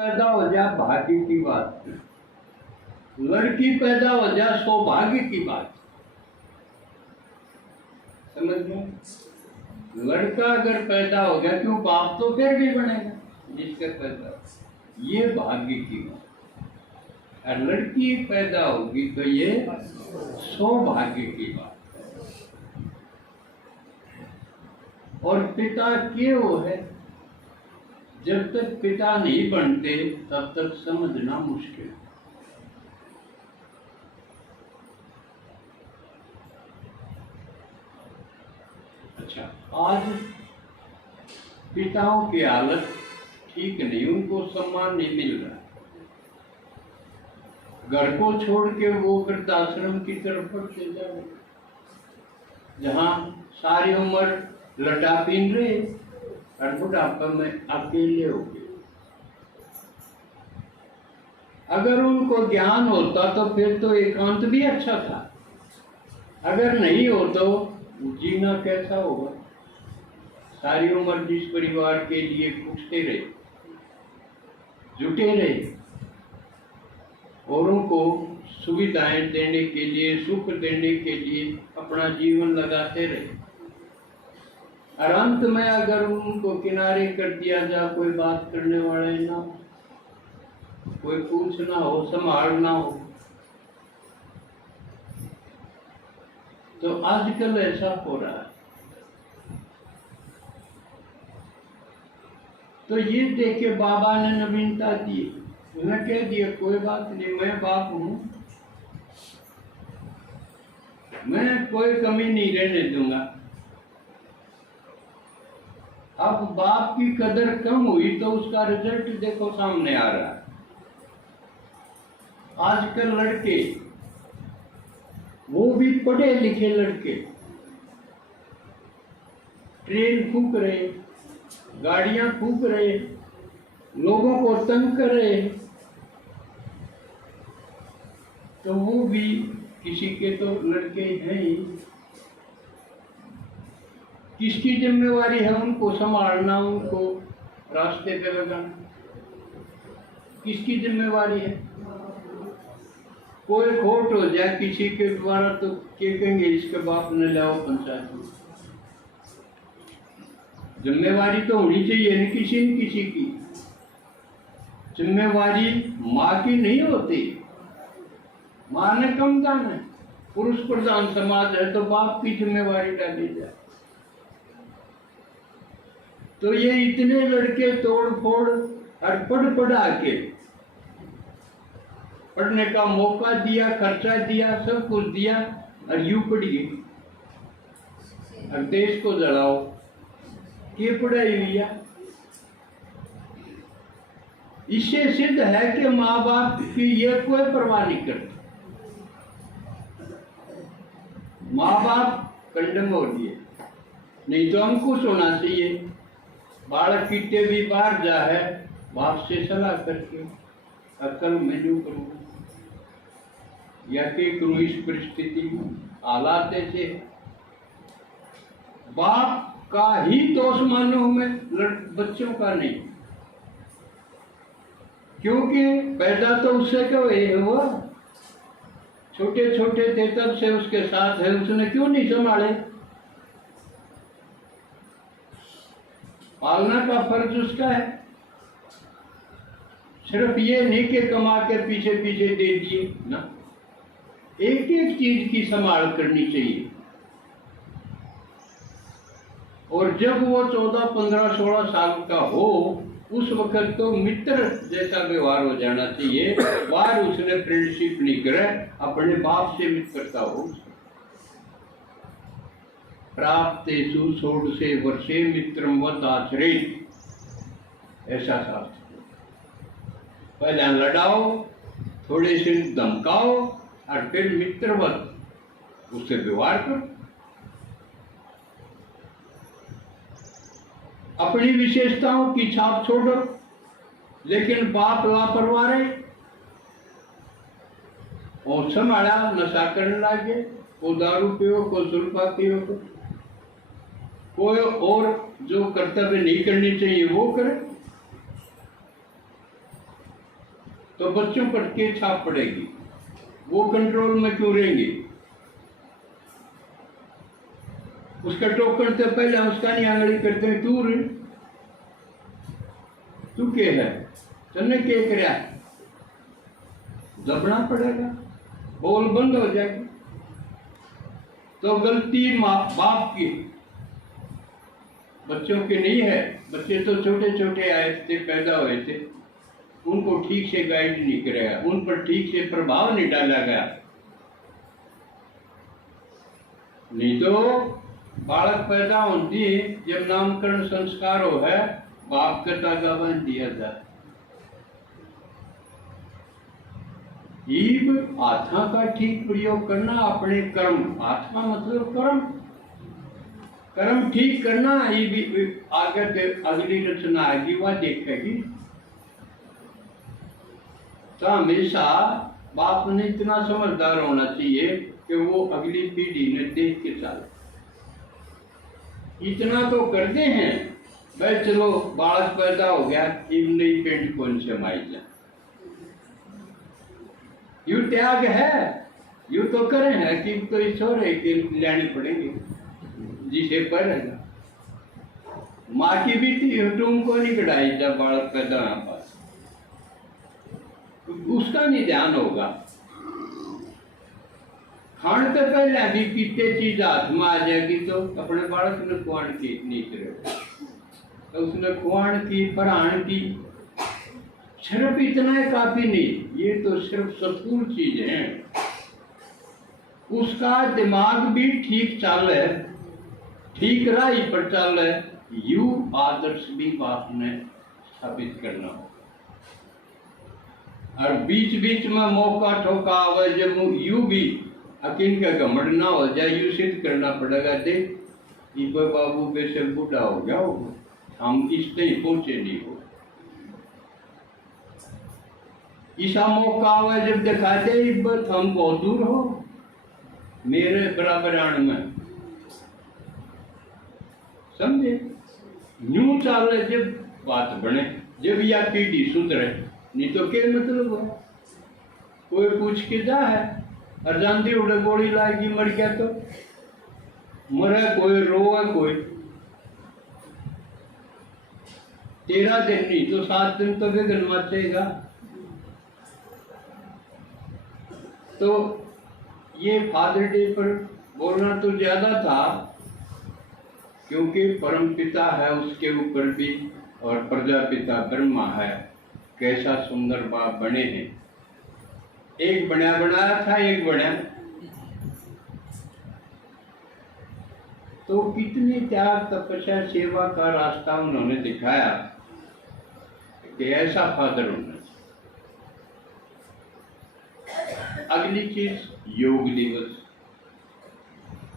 पैदा हो जाए भाग्य की बात, लड़की पैदा हो जाए सौभाग्य की बात। समझ गए? लड़का अगर पैदा हो गया, क्यों, बाप तो फिर भी बनेगा जिसका पैदा, ये भाग्य की बात। और लड़की पैदा होगी तो ये सौभाग्य की बात। और पिता के वो है, जब तक पिता नहीं बनते तब तक समझना मुश्किल। अच्छा, आज पिताओं की हालत ठीक नहीं, उनको सम्मान नहीं मिल रहा। घर को छोड़ के वो वृद्धाश्रम की तरफ बढ़ते जा रहे, जहाँ सारी उम्र लटा पीन रहे और बुढ़ापा में अकेले हो गए। अगर उनको ज्ञान होता तो फिर तो एकांत भी अच्छा था, अगर नहीं हो तो जीना कैसा होगा। सारी उम्र जिस परिवार के लिए पूछते रहे, जुटे रहे, औरों को सुविधाएं देने के लिए, सुख देने के लिए अपना जीवन लगाते रहे, और अंत में अगर उनको किनारे कर दिया जाए, कोई बात करने वाले ना हो, कोई पूछना हो, संभालना हो, तो आजकल ऐसा हो रहा है। तो ये देखे बाबा ने नवीनता दी, उन्हें कह दिया कोई बात नहीं, मैं बाप हूं, मैं कोई कमी नहीं रहने दूंगा। अब बाप की कदर कम हुई तो उसका रिजल्ट देखो सामने आ रहा है। आजकल लड़के, वो भी पढ़े लिखे लड़के, ट्रेन फूंक रहे, गाड़ियां फूंक रहे, लोगों को तंग कर रहे, तो वो भी किसी के तो लड़के हैं ही। किसकी जिम्मेवारी है उनको संभालना, उनको रास्ते पे लगाना, किसकी जिम्मेवारी है? कोई खोट हो जाए किसी के द्वारा तो क्या कहेंगे, इसके बाप ने लाओ पंचायत में। जिम्मेवारी तो होनी चाहिए न किसी न किसी की। जिम्मेवारी माँ की नहीं होती, माँ ने कम दान है, पुरुष प्रधान समाज है तो बाप की जिम्मेवारी डाली जाए। तो ये इतने लड़के तोड़ फोड़ और पढ़ा के, पढ़ने का मौका दिया, खर्चा दिया, सब कुछ दिया, और यूं पढ़िए और देश को जलाओ, ये पढ़ाई हुई है। इससे सिद्ध है कि माँ बाप की ये कोई परवाह नहीं करते। माँ बाप कंडम हो दिए, नहीं तो अंकुश होना चाहिए। बालक कितने भी बाहर जा है, बाप से सलाह करके अकल में जो करूँ या के करूँ, इस परिस्थिति में हालात ऐसे, बाप का ही दोष मानो में, बच्चों का नहीं। क्योंकि पैदा तो उससे क्यों हुआ, छोटे छोटे थे तब से उसके साथ है, उसने क्यों नहीं संभाले? पालना का फर्ज उसका है। सिर्फ ये नहीं कि कमा के पीछे पीछे दे दिए ना, एक एक चीज की संभाल करनी चाहिए। और जब वो 14, 15, 16 साल का हो, उस वक्त तो मित्र जैसा व्यवहार हो जाना चाहिए। बाहर उसने फ्रेंडशिप नहीं करे, अपने बाप से मित्रता हो। प्राप्तेषु षोडशे वर्षे मित्रम वद आचरेत्, ऐसा शास्त्र। पहले लड़ाओ, थोड़े से धमकाओ, और फिर मित्रवत उससे व्यवहार करो। अपनी विशेषताओं की छाप छोड़ो, लेकिन बाप लापरवाह रहे और संभाला नशा करने लगे, को दारू पियो, को सुल्फा पियो, कोई और जो कर्तव्य नहीं करनी चाहिए वो करे। तो बच्चों पर के छाप पड़ेगी, वो कंट्रोल में क्यों रहेंगे? उसका टोकन से पहले उसका नहीं आंगड़ी करते हैं, तू के है, तने के करया, दबना पड़ेगा, बोल बंद हो जाएगी। तो गलती माँ बाप की, बच्चों के नहीं है। बच्चे तो छोटे छोटे आए थे, पैदा हुए थे, उनको ठीक से गाइड नहीं कराया, उन पर ठीक से प्रभाव नहीं डाला गया। नहीं तो बालक पैदा होती है, जब नामकरण संस्कार हो है, बाप का तागा बांध दिया जाए। ईब आत्मा का ठीक प्रयोग करना, अपने कर्म, आत्मा मतलब कर्म, कर्म ठीक करना। आगे अगली रचना आएगी वह देखेगी। तो हमेशा बाप ने इतना समझदार होना चाहिए कि वो अगली पीढ़ी ने देख के चले। इतना तो करते हैं भाई, चलो बालक पैदा हो गया, इन नई पेंट कौन से माई जाए, यू त्याग है, यू तो करें है कि तो ईश्वर है कि लेने पड़ेंगे जिसे पढ़ेगा। माँ की भी तुमको नहीं कढ़ाई जब बालक पैदा होना पास, उसका नहीं ध्यान होगा। खान से पहले भी कितने चीज हाथ में आ जाएगी तो अपने बालक ने खुआन की नहीं करेगा, तो उसने खुआन की, पढ़ान की, सिर्फ इतना है काफी नहीं, ये तो सिर्फ सतपूर्ण चीज है। उसका दिमाग भी ठीक चल है, ठीक राही पर चल है, यू आदर्श भी बाप ने स्थापित करना हो। और बीच बीच में मौका ठोका आवे, जब यू भी अकिन का घमंड ना हो जाए, यू सिद्ध करना पड़ेगा। देख बाबू बेशक बूढ़ा हो गया हो, हम इस तक पहुंचे नहीं हो। ऐसा मौका आवे जब दिखाते इब्बत हम बहुत दूर हो, मेरे बराबर आण में, समझे? न्यू चाल जब बात बने, जब या पीढ़ी सुधरे, नहीं तो क्या मतलब है? कोई पूछ के जा है और जानती उड़े गोली लाएगी, मर गया तो मरे, कोई रोए, कोई 13 दिन नहीं तो 7 दिन तो विघ्न मचेगा। तो ये फादर डे पर बोलना तो ज्यादा था, क्योंकि परम पिता है उसके ऊपर भी, और प्रजापिता ब्रह्मा है, कैसा सुंदर बाप बने हैं। एक बना बनाया था, एक बना, तो कितनी त्याग तपस्या सेवा का रास्ता उन्होंने दिखाया कि ऐसा फादर होना। अगली चीज योग दिवस।